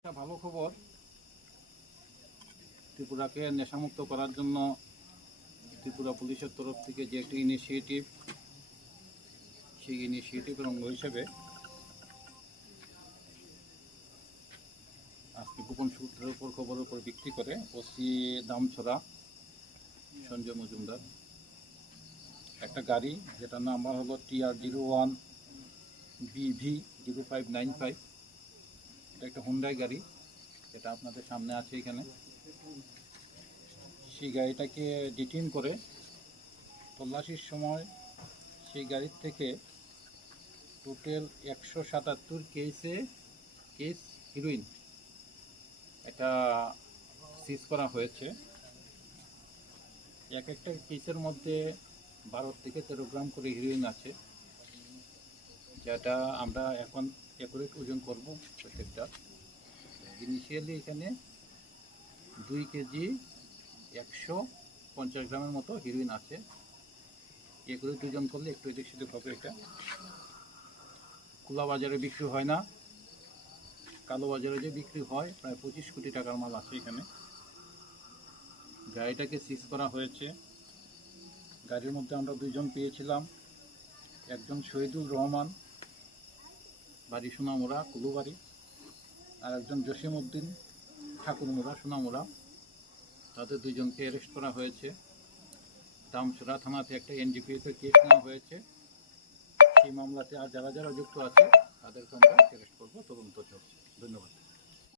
একটা ভালো খবর ত্রিপুরাকে নেশামুক্ত করার জন্য ত্রিপুরা পুলিশের তরফ থেকে যে একটি ইনিশিয়েটিভ সেই ইনিশিয়েটিভের অঙ্গ হিসেবে আজকে গোপন সূত্রের উপর খবরের উপর ভিত্তি করে ওসি দামছড়া সঞ্জয় মজুমদার একটা গাড়ি যেটার নাম্বার হলো TR zero one BV zero five nine five এটা একটা হুন্ডাই গাড়ি এটা আপনাদের সামনে আছে এখানে সেই গাড়িটাকে ডিটেন করে তল্লাশির সময় সেই গাড়ির থেকে টোটাল একশো সাতাত্তর কেসে কেস হিরোইন এটা সিজ করা হয়েছে এক একটা কেসের মধ্যে বারো থেকে তেরো গ্রাম করে হিরোইন আছে যেটা আমরা এখন অ্যাকুরেট ওজন করব প্রত্যেকটা ইনিশিয়ালি এখানে দুই কেজি একশো পঞ্চাশ গ্রামের মতো হিরোইন আছে অ্যাকুরেট ওজন করলে একটু এদিক সেদিক হবে এটা খোলা বাজারে বিক্রি হয় না কালো বাজারে যে বিক্রি হয় প্রায় পঁচিশ কোটি টাকার মাল আছে এখানে গাড়িটাকে সিজ করা হয়েছে গাড়ির মধ্যে আমরা দুজন পেয়েছিলাম একজন শহীদুল রহমান বাড়ি সোনামোড়া কুলুবাড়ি আর একজন জসিম উদ্দিন ঠাকুরমোড়া সোনামোড়া তাদের দুজনকে অ্যারেস্ট করা হয়েছে দামসুরা থানাতে একটা এনডিপিএফের কেস নেওয়া হয়েছে সেই মামলাতে আর যারা যারা যুক্ত আছে তাদেরকে আমরা